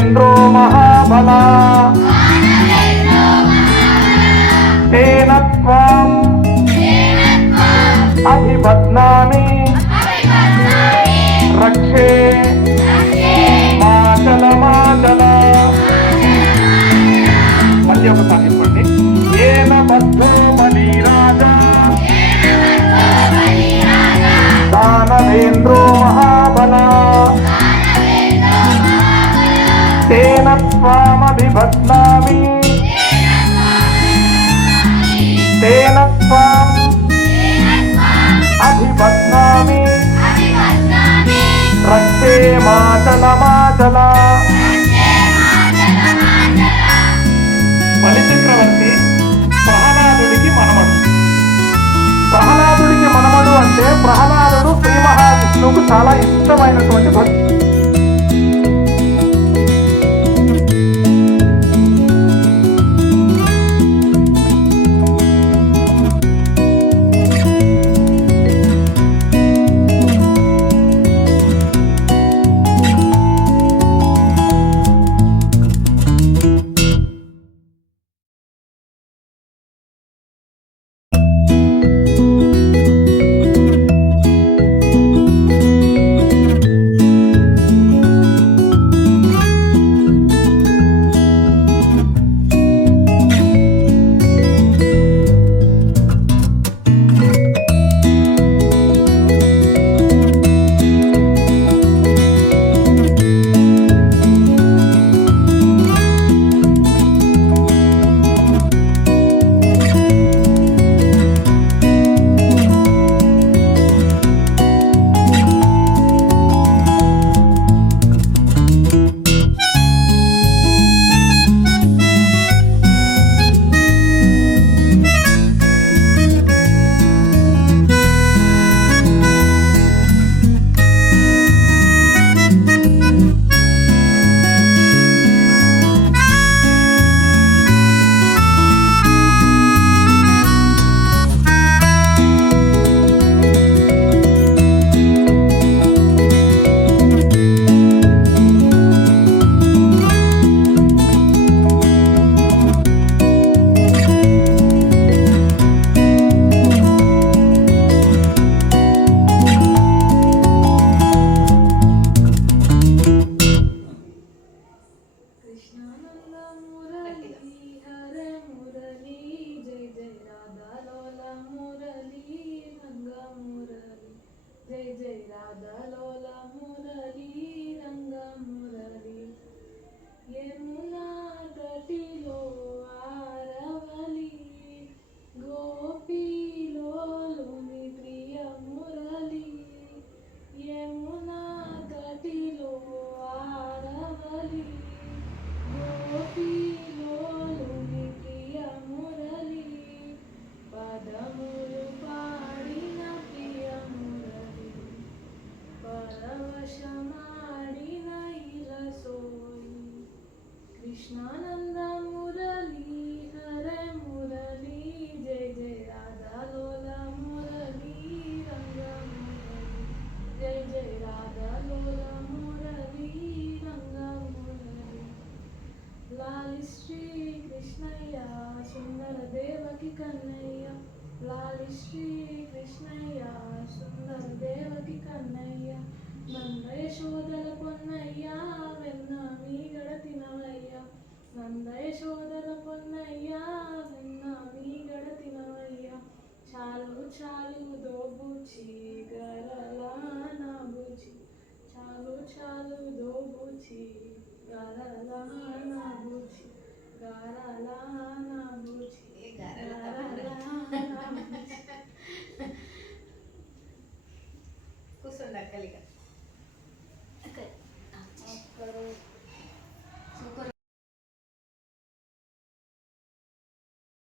दानवेन्द्रो महाबला तेन त्वाम् अभिबध्नामि रक्षे माचल माचल మళ్ళీ ఒకసారి చెప్పండి. ఏన బద్ధో బలిరాజా దానవేంద్రో మహాబల తేన త్వామభిబధ్నామి తేన త్వాం అభిబధ్నామి రక్షే మాచల మాచల. బలిచక్రవర్తి ప్రహ్లాదుడికి మనమడు. ప్రహ్లాదుడికి మనమడు అంటే ప్రహ్లాదుడు శ్రీ మహావిష్ణువుకు చాలా ఇష్టమైనటువంటి భక్తుడు. जय जय राधा लोला मुरली रंग मुरली यमुना तटिलो आरवली गोपीलोलुनि प्रिय मुरली यमुना तटिलो आरवली गोपीलोलुनि प्रिय मुरली पदमुलु पाडिन प्रिय मुरली परवशमाडिन इलसोई कृष्णानंद मुरली हरे मुरली जय जय राधा लोला मुरली रंग मुरली जय जय राधा लोला मुरली रंग मुरली लाली श्री कृष्णయ్య सुंदर देवकी कन्हैया लाली श्री कृष्णయ్య सुंदर देवकी कन्हैया నంద యశోదల పొన్నయ్య వెన్న మీగడ తినవయ్య నంద యశోదల పొన్నయ్య వెన్న మీగడ తినవయ్య చాలు చాలు దోబుచి గరలా నా బుచి చాలు చాలు దోబుచి గరలా నా బుచి గరలా నా బుచి